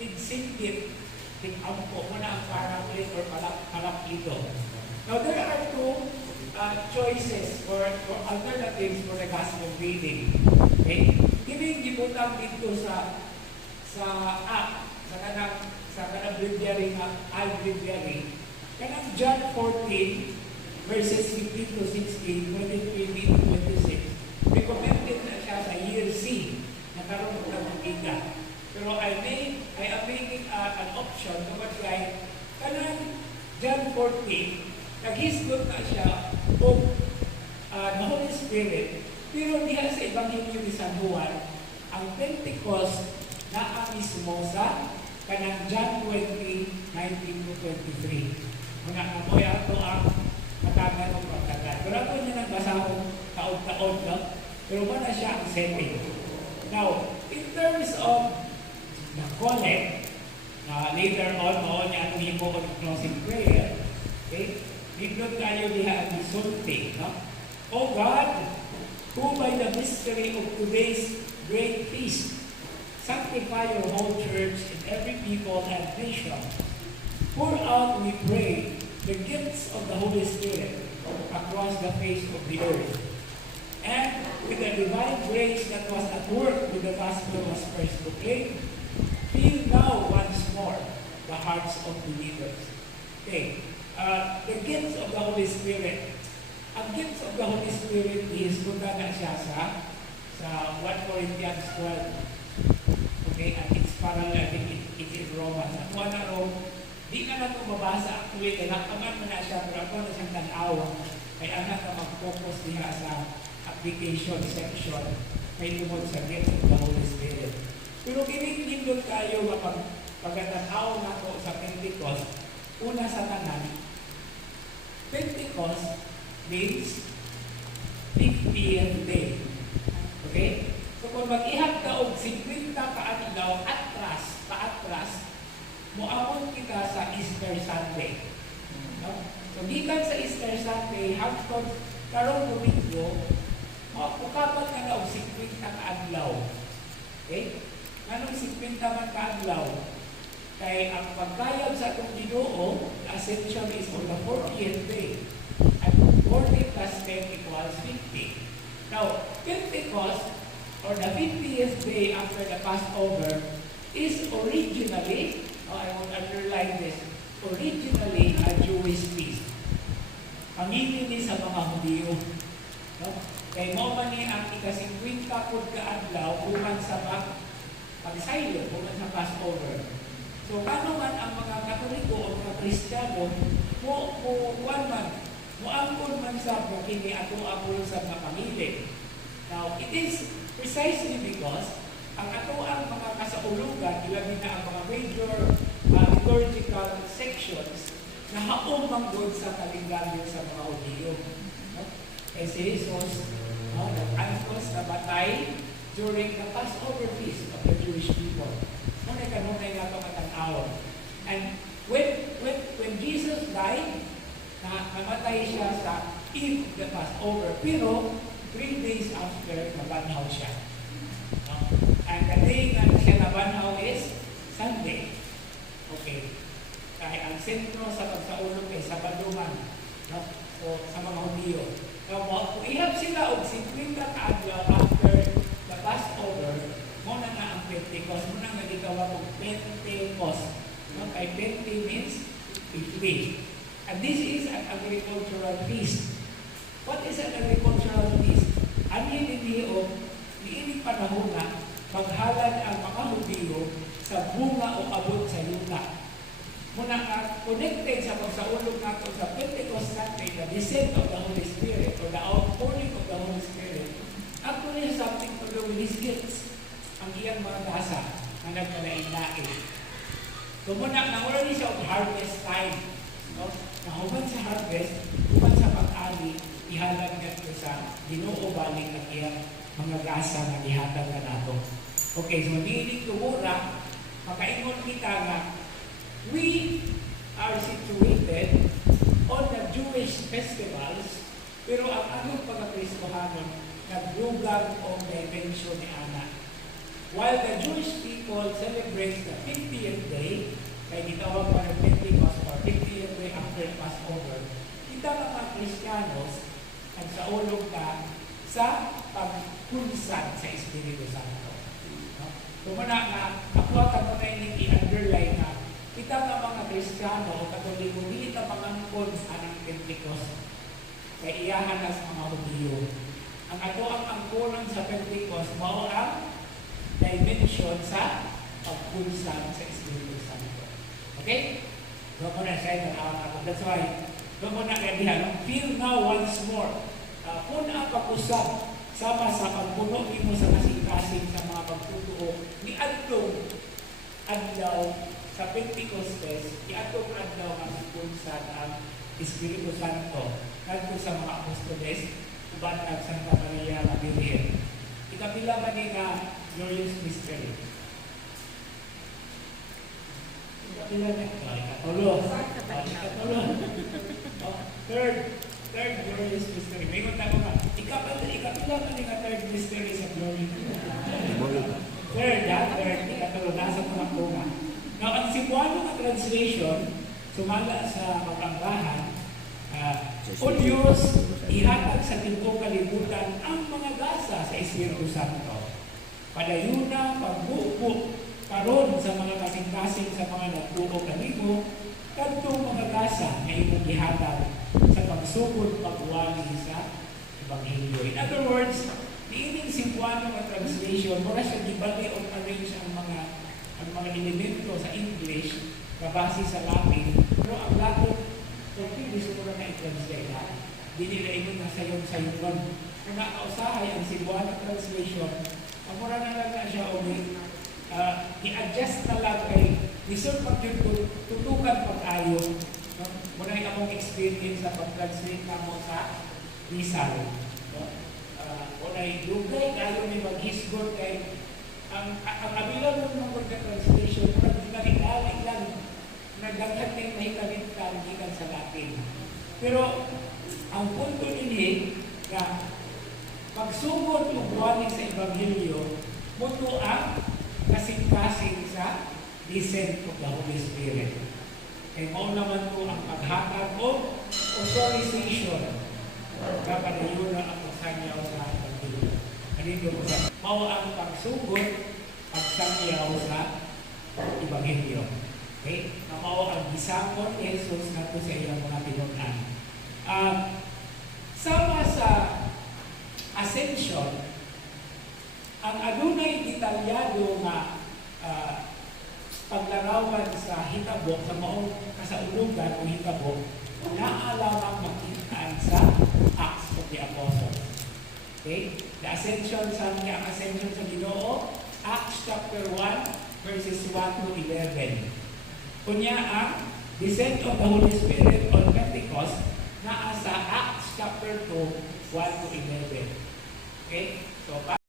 tigsingkit, tig-ampo mo na ang paraclete or paraklito. Now, there are two choices or alternatives for the gospel reading. Okay? Kining gibutang dito sa app, sa kanang breviary nga breviary, kanang John 14 verses 15 to 16, 23 to 26. Recommended na siya sa year C na karon og nagbiga. Pero I am making an option tungod kay kanang John 14 naghisgot na siya og the Holy Spirit, pero diha sa Ebanghelyo ni San Juan ang Pentecost naa mismo sa kanang John 20, 19 to 23. Mga amoy ato ang matagal o pagtagal. Pero ako niya nagbasahon taon-taon, no? Pero wala siya ang setting. Now, in terms of the collect, later on, niya ang himo o closing prayer, okay? Dito tayo diha ang isulti, no? O God, who by the mystery of today's great feast, sanctify your whole church in every people and nation. Pour out, we pray, the gifts of the Holy Spirit across the face of the earth. And with the divine grace that was at work when the gospel was first proclaimed, fill now once more the hearts of believers. Okay, the gifts of the Holy Spirit. Ang gifts of the Holy Spirit is punta na siya sa 1 Corinthians 12. Okay, and it's parallel, I think it's in Romans. At one na Rome, di na nato mabasa actually, kaya nakaman mo na siya, pero ako na siyang tanawa, kaya anak na mag-focus diha sa application section, may tumod sa gift of the Holy Spirit. Pero kinigindot tayo pagkatanaw na ko sa Pentecost, una sa tanan, Pentecost means 50th day. Okay? So kung mag-ihap ka og 50 kaadlaw paatras, muamon kita sa Easter Sunday. No? So gikan sa Easter Sunday hangtod karong Domingo, mapukapat ka na og 50 kaadlaw. Okay? Anong 50 man kaadlaw? Kay ang pagkayag sa atong Ginoo, ascension is on the 40th day. At 40 plus 10 equals 50. Now, Pentecost, or the 50th day after the Passover, is originally, I will underline this, originally a Jewish feast. Pangilini sa mga Hudiyo. No? Kay mo man ni ang ika-50 pud kaadlaw human sa pagsaylo, human sa Passover. So, paano man ang mga Katoliko o mga Kristiyano muangkon man sa kini ato-ato sa mga pamilya. Now, it is precisely because ang ato ang mga kasaulugan, ilabi na ang mga major liturgical sections na haong manggod sa kalendaryo sa mga Hudiyo. No? Eh si Jesus, nag-antos na batay during the Passover feast of the Jewish people. Muna kanunay nga ito matanaw. And when Jesus died, namatay siya sa Eve of the Passover, pero 3 days after, nabanhaw siya. And the day nga siya nabanhaw is Sunday. Okay. Kaya ang sentro sa pagsaulog ay Sabado man. No? O sa mga Hudiyo. So, kung ihap sila og 50 kaadlaw after the Passover, muna na ang Pentecost. Muna nga gitawag og Pentecost. No? Kay Pente means 50. And this is an agricultural feast. What is an agricultural feast? Ano hindi o niinig panahon na maghalad ang mga Hudiyo sa bunga o abot sa lupa. Muna ka connected sa pagsaulog nato sa Pentecost Sunday, the descent of the Holy Spirit or the outpouring of the Holy Spirit. Actually, something to do with His gifts. Ang iyang mga gasa na nagkalain-lain. So muna, nangulani siya of harvest time. No? Nahuman sa harvest, human sa pag-ali, ihalag nato sa Ginoo balik ang iyang mga gasa na ihatag na nato. Okay, so niinig tumura, makaingon kita nga, we are situated on the Jewish festivals, pero ang anong pagkakristohanon, nagdugang o dimension ni Ana. While the Jewish people celebrate celebrate the 50th day, kaya gitawag pa ng Pentecost or 50th day after Passover, kita mga Kristiyanos ang saulog na sa pagkunsan sa Espiritu Santo. No? Kumuna nga, ako ka mo na yung i-underline na kita nga mga Kristiyano o Katoliko, hindi ka pangangkon anang Pentecost kaya iyahan na sa mga Hudiyo. Ang ato ang angkulan sa Pentecost, mao ang dimension sa pagkunsan sa Espiritu Santo. Okay? Doon mo na siya yung that's why, doon mo na kaya feel now once more. Kung ang pag-usap sama sa pagpuno mo sa kasing-kasing sa mga pagtutuo ni Adlaw sa Pentecostes, iatong adlaw ang pagkunsan ang Espiritu Santo kadto sa mga apostoles uban kag Santa Maria la Virgen. Ikapila man ni nga glorious mystery. Ikapila na ikatulo. Third glorious mystery. May kung tago ka, ikapila man ni nga third mystery sa glory. Third, ikatulo, nasa mga kunga. Now, ang Cebuano nga translation, sumala sa mapangbahan, o Diyos, ihatag sa timbong kalibutan ang mga gasa sa Espiritu Santo. Padayuna, pagbubo, karon sa mga kasing-kasing sa mga nagtuo kanimo, kadtong mga gasa na imong ihatag sa pagsugod pagwali sa Ebanghelyo. In other words, niining Cebuano nga translation, mura siya gibali o arrange ang mga elemento sa English na base sa Latin, pero ang Latin kung gusto ko na i-translate ha, di nila ito na sayon-sayon. Kung nakausahay ang Cebuano translation, ang mura na lang na siya o i-adjust na lang kay lisod pagtutukan pag-ayo. Muna yung among experience sa pag-translate na mo sa Rizal. Muna yung dugay kayo may mag-hisgot kay ang abilang ng mga translation, nagdinari lang nagdagat na yung mahikalintan gikan sa Latin. Pero, ang punto nini na pagsugod o buwanin sa Ebanghelyo, muto ang kasing-kasing sa descent of the Holy Spirit. Kaya mo naman po ang paghatag o authorization kapag yun ang pagsangyaw sa Ebanghelyo. Kanino po sa mao ang pagsugod, pagsangyaw sa Ebanghelyo. Okay? Na mao ang gisakon ni Jesus nato sa iyang mga tinunan. Sama sa Ascension, ang adunay detalyado nga paglarawan sa hitabo, sa maong kasaulugan o hitabo, naalamang makitaan sa Acts of the Apostles. Okay? The Ascension sa ang Ascension sa Ginoo, Acts chapter 1, verses 1 to 11. Kunya ang descent of the Holy Spirit on Pentecost na sa Acts chapter 2, 1 to 11. Okay? So,